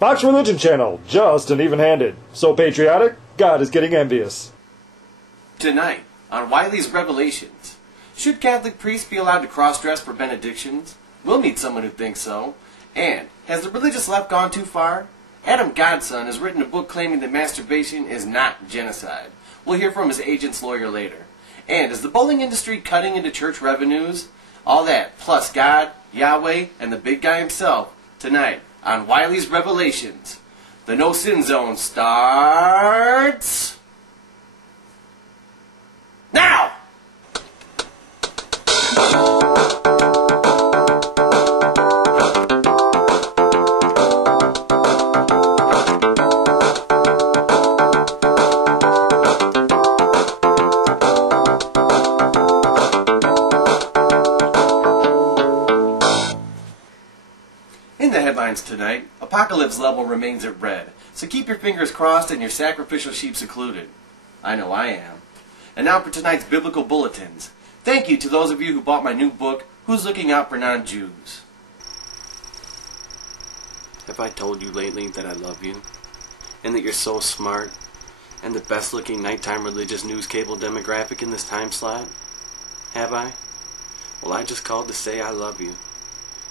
Fox Religion Channel, just and even-handed. So patriotic, God is getting envious. Tonight, on Wiley's Revelations, should Catholic priests be allowed to cross-dress for benedictions? We'll meet someone who thinks so. And, has the religious left gone too far? Adam Godson has written a book claiming that masturbation is not genocide. We'll hear from his agent's lawyer later. And, is the bowling industry cutting into church revenues? All that, plus God, Yahweh, and the big guy himself, tonight on Wiley's Revelations. The No Sin Zone starts now! In the headlines tonight, apocalypse level remains at red, so keep your fingers crossed and your sacrificial sheep secluded. I know I am. And now for tonight's biblical bulletins. Thank you to those of you who bought my new book, Who's Looking Out for Non-Jews? Have I told you lately that I love you? And that you're so smart? And the best-looking nighttime religious news cable demographic in this time slot? Have I? Well, I just called to say I love you.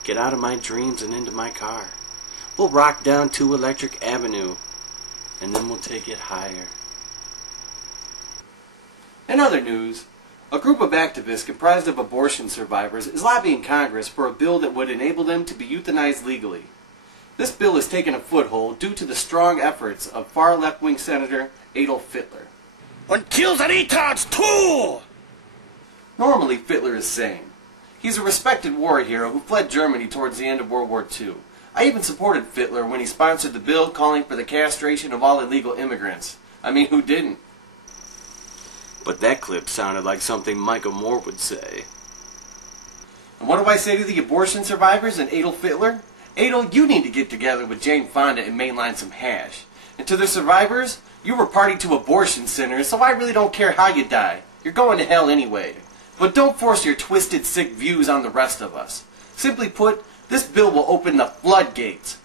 Get out of my dreams and into my car. We'll rock down 2 Electric Avenue, and then we'll take it higher. In other news, a group of activists comprised of abortion survivors is lobbying Congress for a bill that would enable them to be euthanized legally. This bill has taken a foothold due to the strong efforts of far left-wing Senator Adolf Hitler. Und kill the retards too! Normally, Hitler is sane. He's a respected war hero who fled Germany towards the end of World War II. I even supported Hitler when he sponsored the bill calling for the castration of all illegal immigrants. I mean, who didn't? But that clip sounded like something Michael Moore would say. And what do I say to the abortion survivors and Adolf Hitler? Adolf, you need to get together with Jane Fonda and mainline some hash. And to the survivors, you were party to abortion centers, so I really don't care how you die. You're going to hell anyway. But don't force your twisted, sick views on the rest of us. Simply put, this bill will open the floodgates.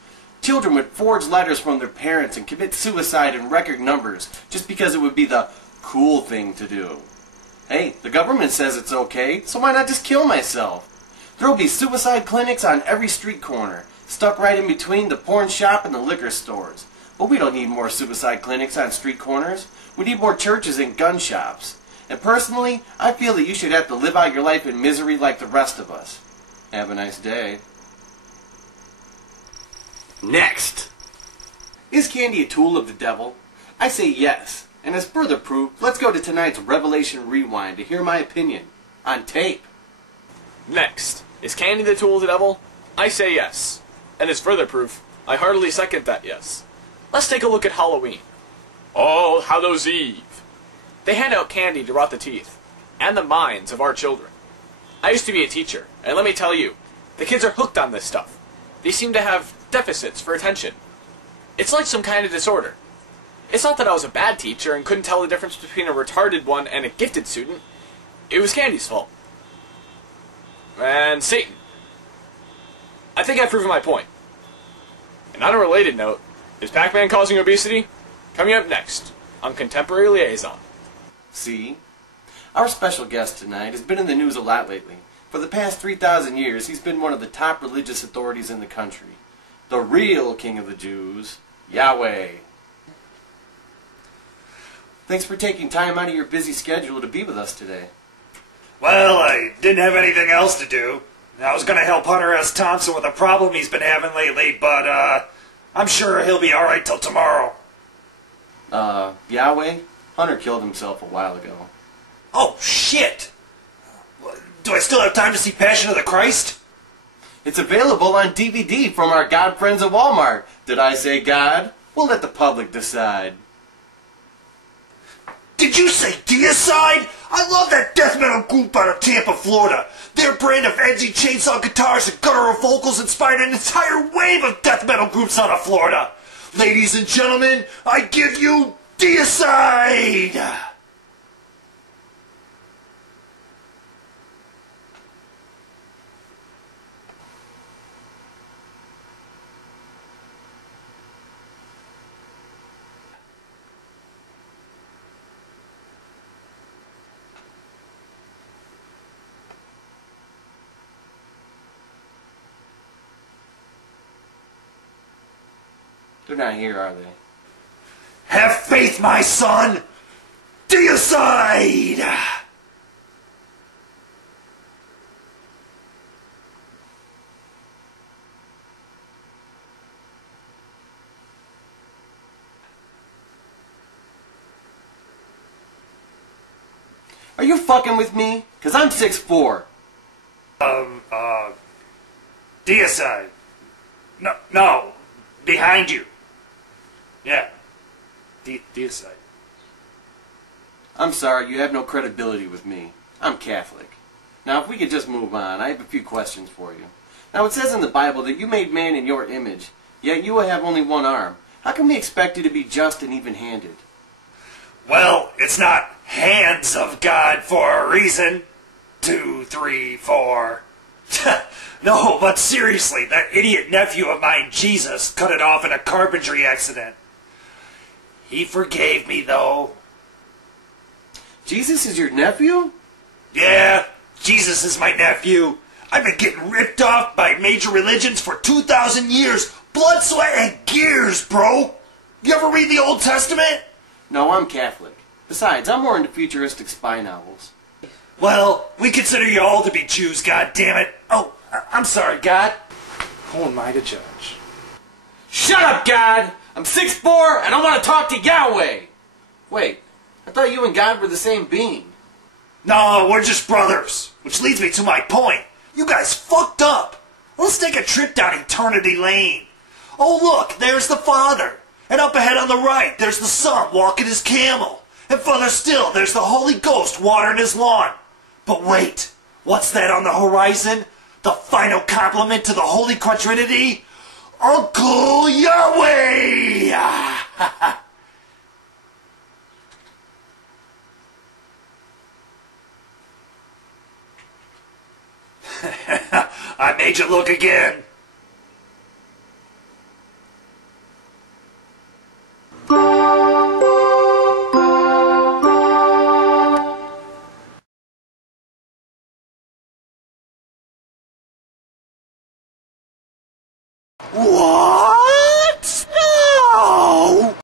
Children would forge letters from their parents and commit suicide in record numbers just because it would be the cool thing to do. Hey, the government says it's okay, so why not just kill myself? There will be suicide clinics on every street corner, stuck right in between the porn shop and the liquor stores. But we don't need more suicide clinics on street corners. We need more churches and gun shops. And personally, I feel that you should have to live out your life in misery like the rest of us. Have a nice day. Next! Is candy a tool of the devil? I say yes. And as further proof, let's go to tonight's Revelation Rewind to hear my opinion. On tape. Next. Is candy the tool of the devil? I say yes. And as further proof, I heartily second that yes. Let's take a look at Halloween. All Hallows Eve. They hand out candy to rot the teeth and the minds of our children. I used to be a teacher, and let me tell you, the kids are hooked on this stuff. They seem to have deficits for attention. It's like some kind of disorder. It's not that I was a bad teacher and couldn't tell the difference between a retarded one and a gifted student. It was candy's fault. And Satan. I think I've proven my point. And on a related note, is Pac-Man causing obesity? Coming up next on Contemporary Liaison. See? Our special guest tonight has been in the news a lot lately. For the past 3,000 years, he's been one of the top religious authorities in the country. The real king of the Jews, Yahweh. Thanks for taking time out of your busy schedule to be with us today. Well, I didn't have anything else to do. I was going to help Hunter S. Thompson with a problem he's been having lately, but I'm sure he'll be alright till tomorrow. Yahweh? Hunter killed himself a while ago. Oh, shit! Do I still have time to see Passion of the Christ? It's available on DVD from our God friends at Walmart. Did I say God? We'll let the public decide. Did you say Deicide? I love that death metal group out of Tampa, Florida. Their brand of edgy chainsaw guitars and guttural vocals inspired an entire wave of death metal groups out of Florida. Ladies and gentlemen, I give you Deicide! They're not here, are they? Have faith, my son! Deicide! Are you fucking with me? Cause I'm 6'4". Deicide. No. Behind you. Yeah. Deicide. I'm sorry, you have no credibility with me. I'm Catholic. Now, if we could just move on, I have a few questions for you. Now, it says in the Bible that you made man in your image, yet you have only one arm. How can we expect you to be just and even-handed? Well, it's not hands of God for a reason. 2, 3, 4. No, but seriously, that idiot nephew of mine, Jesus, cut it off in a carpentry accident. He forgave me, though. Jesus is your nephew? Yeah, Jesus is my nephew. I've been getting ripped off by major religions for 2,000 years. Blood, sweat, and gears, bro. You ever read the Old Testament? No, I'm Catholic. Besides, I'm more into futuristic spy novels. Well, we consider you all to be Jews, goddammit. Oh, I'm sorry, God. Who am I to judge? Shut up, God! I'm 6'4", and I want to talk to Yahweh! Wait, I thought you and God were the same being. No, we're just brothers. Which leads me to my point. You guys fucked up. Let's take a trip down Eternity Lane. Oh, look, there's the Father. And up ahead on the right, there's the Son walking his camel. And further still, there's the Holy Ghost watering his lawn. But wait, what's that on the horizon? The final compliment to the Holy Quadrinity? Uncle Yahweh! I made you look again.